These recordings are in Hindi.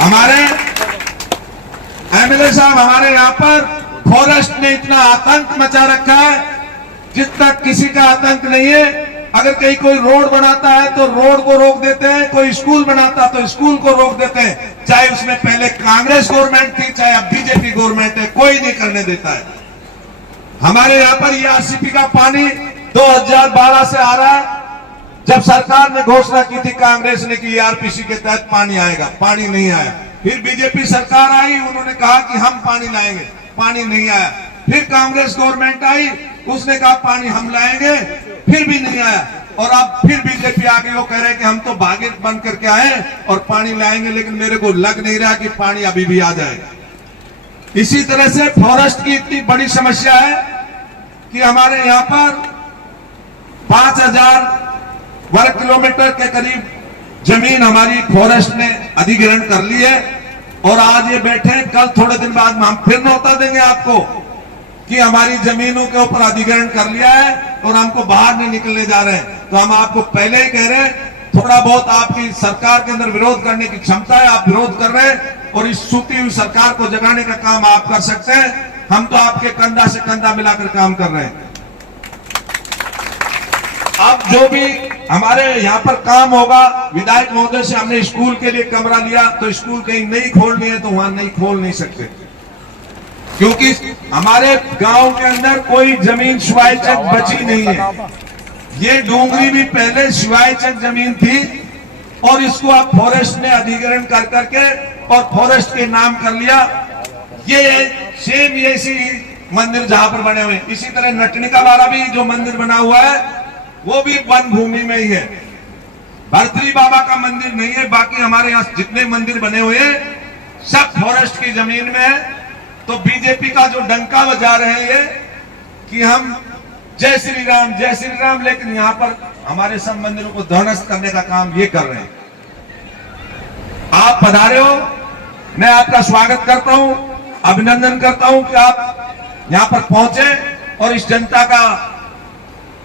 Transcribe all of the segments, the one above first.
हमारे एमएलए साहब, हमारे यहाँ पर फॉरेस्ट ने इतना आतंक मचा रखा है जितना किसी का आतंक नहीं है। अगर कहीं कोई रोड बनाता है तो रोड को रोक देते हैं, कोई स्कूल बनाता है तो स्कूल को रोक देते हैं, चाहे उसमें पहले कांग्रेस गवर्नमेंट थी चाहे अब बीजेपी गवर्नमेंट है, कोई नहीं करने देता है। हमारे यहाँ पर ये आरसीपी का पानी 2012 से आ रहा है। जब सरकार ने घोषणा की थी कांग्रेस ने कि आरपीसी के तहत पानी आएगा, पानी नहीं आया। फिर बीजेपी सरकार आई, उन्होंने कहा कि हम पानी लाएंगे, पानी नहीं आया। फिर कांग्रेस गवर्नमेंट आई, उसने कहा पानी हम लाएंगे, फिर भी नहीं आया। और अब फिर बीजेपी आ गई, वो कह रहे कि हम तो भागीरथ बन करके आए और पानी लाएंगे, लेकिन मेरे को लग नहीं रहा कि पानी अभी भी आ जाएगा। इसी तरह से फॉरेस्ट की इतनी बड़ी समस्या है कि हमारे यहाँ पर 5000 वर्ग किलोमीटर के करीब जमीन हमारी फॉरेस्ट ने अधिग्रहण कर ली है। और आज ये बैठे, कल थोड़े दिन बाद में हम फिर न्योता देंगे आपको कि हमारी जमीनों के ऊपर अधिग्रहण कर लिया है और हमको बाहर नहीं निकलने जा रहे हैं। तो हम आपको पहले ही कह रहे हैं, थोड़ा बहुत आपकी सरकार के अंदर विरोध करने की क्षमता है, आप विरोध कर रहे हैं और इस सूती हुई सरकार को जगाने का काम आप कर सकते हैं। हम तो आपके कंधा से कंधा मिलाकर काम कर रहे हैं। अब जो भी हमारे यहाँ पर काम होगा, विधायक महोदय से हमने स्कूल के लिए कमरा लिया, तो स्कूल कहीं नहीं खोलनी है तो वहां नहीं खोल नहीं सकते, क्योंकि हमारे गांव के अंदर कोई जमीन शिवायचक बची नहीं है। ये डोंगरी भी पहले शिवायचक जमीन थी और इसको अब फॉरेस्ट ने अधिग्रहण कर करके और फॉरेस्ट के नाम कर लिया। ये सेम ऐसी मंदिर जहां पर बने हुए, इसी तरह नटनिका वाला भी जो मंदिर बना हुआ है वो भी वन भूमि में ही है। भरतरी बाबा का मंदिर नहीं है, बाकी हमारे यहाँ जितने मंदिर बने हुए हैं सब फॉरेस्ट की जमीन में है। तो बीजेपी का जो डंका बजा रहे हैं कि हम जय श्री राम, लेकिन यहाँ पर हमारे सब मंदिरों को ध्वस्त करने का काम ये कर रहे हैं। आप पधारे हो, मैं आपका स्वागत करता हूं, अभिनंदन करता हूं कि आप यहाँ पर पहुंचे और इस जनता का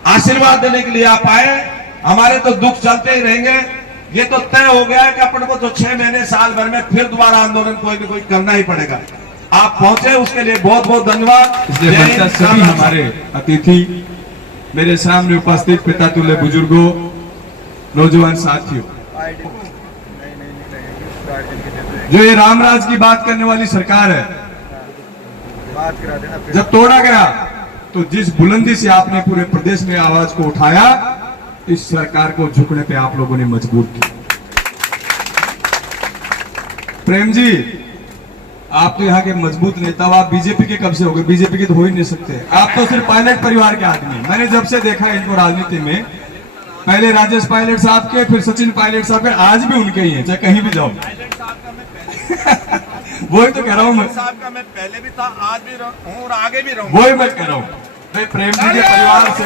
आशीर्वाद देने के लिए आप आए। हमारे तो दुख चलते ही रहेंगे। ये तो तय हो गया है कि अपन को तो 6 महीने साल भर में फिर दोबारा आंदोलन कोई न कोई करना ही पड़ेगा। आप पहुंचे, उसके लिए बहुत बहुत धन्यवाद। इसलिए सभी हमारे अतिथि, मेरे सामने उपस्थित पिता तुल्य बुजुर्गों, नौजवान साथियों, जो ये रामराज की बात करने वाली सरकार है, जब तोड़ा गया तो जिस बुलंदी से आपने पूरे प्रदेश में आवाज को उठाया, इस सरकार को झुकने पे आप लोगों ने मजबूर किया। प्रेम जी, आप तो यहाँ के मजबूत नेता हो, आप बीजेपी के कब से हो गए? बीजेपी के तो हो ही नहीं सकते। आप तो सिर्फ पायलट परिवार के आदमी। मैंने जब से देखा इनको राजनीति में, पहले राजेश पायलट साहब के, फिर सचिन पायलट साहब के, आज भी उनके ही हैं, चाहे कहीं भी जाओ। वही तो कह रहा हूँ मैं, साहब का मैं पहले भी था, आज भी हूँ और आगे भी रहूंगा। वही मैं कह रहा हूँ, प्रेम जी के परिवार से,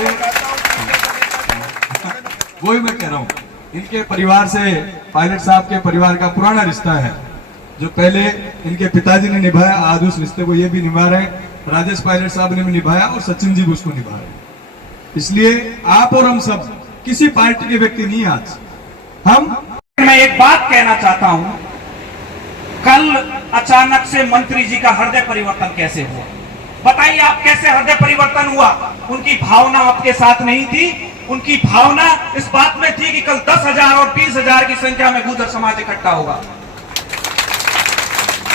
वही मैं कह रहा हूँ, इनके परिवार से, पायलट साहब के परिवार का पुराना रिश्ता है, जो पहले इनके पिताजी ने निभाया, आज उस रिश्ते को ये भी निभा रहे हैं। राजेश पायलट साहब ने भी निभाया और सचिन जी भी उसको निभा रहे हैं। इसलिए आप और हम सब किसी पार्टी के व्यक्ति नहीं। आज मैं एक बात कहना चाहता हूं, कल अचानक से मंत्री जी का हृदय परिवर्तन कैसे हुआ? बताइए आप, कैसे हृदय परिवर्तन हुआ? उनकी भावना आपके साथ नहीं थी, उनकी भावना इस बात में थी कि कल 10,000 और 20,000 की संख्या में गुर्जर समाज इकट्ठा होगा।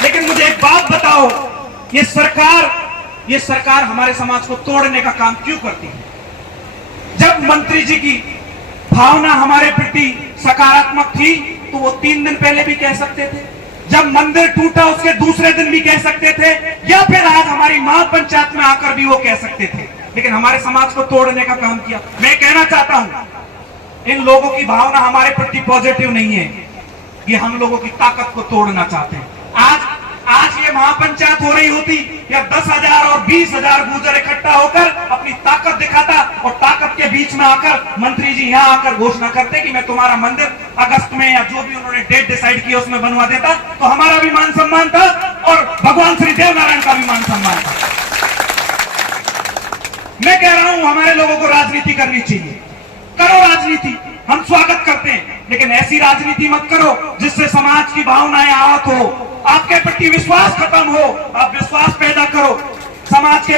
लेकिन मुझे एक बात बताओ, ये सरकार हमारे समाज को तोड़ने का काम क्यों करती है? जब मंत्री जी की भावना हमारे प्रति सकारात्मक थी तो वो 3 दिन पहले भी कह सकते थे, जब मंदिर टूटा उसके दूसरे दिन भी कह सकते थे, या फिर आज हमारी महापंचायत में आकर भी वो कह सकते थे, लेकिन हमारे समाज को तोड़ने का काम किया। मैं कहना चाहता हूं, इन लोगों की भावना हमारे प्रति पॉजिटिव नहीं है, ये हम लोगों की ताकत को तोड़ना चाहते हैं। आज ये महापंचायत हो रही होती या 10,000 और 20,000 गुर्जर इकट्ठा होकर अपनी ताकत दिखाता और ताकत के बीच में आकर मंत्री जी यहाँ आकर घोषणा करते कि मैं तुम्हारा मंदिर अगस्त में या जो भी उन्होंने डेट डिसाइड की उसमें बनवा देता, तो हमारा भी मान सम्मान था और भगवान श्री देव नारायण का भी मान सम्मान था। मैं कह रहा हूं, हमारे लोगों को राजनीति करनी चाहिए, करो राजनीति, हम स्वागत करते हैं। लेकिन ऐसी राजनीति मत करो जिससे समाज की भावनाएं आहत हो, आपके प्रति विश्वास खत्म हो। आप विश्वास पैदा करो, समाज के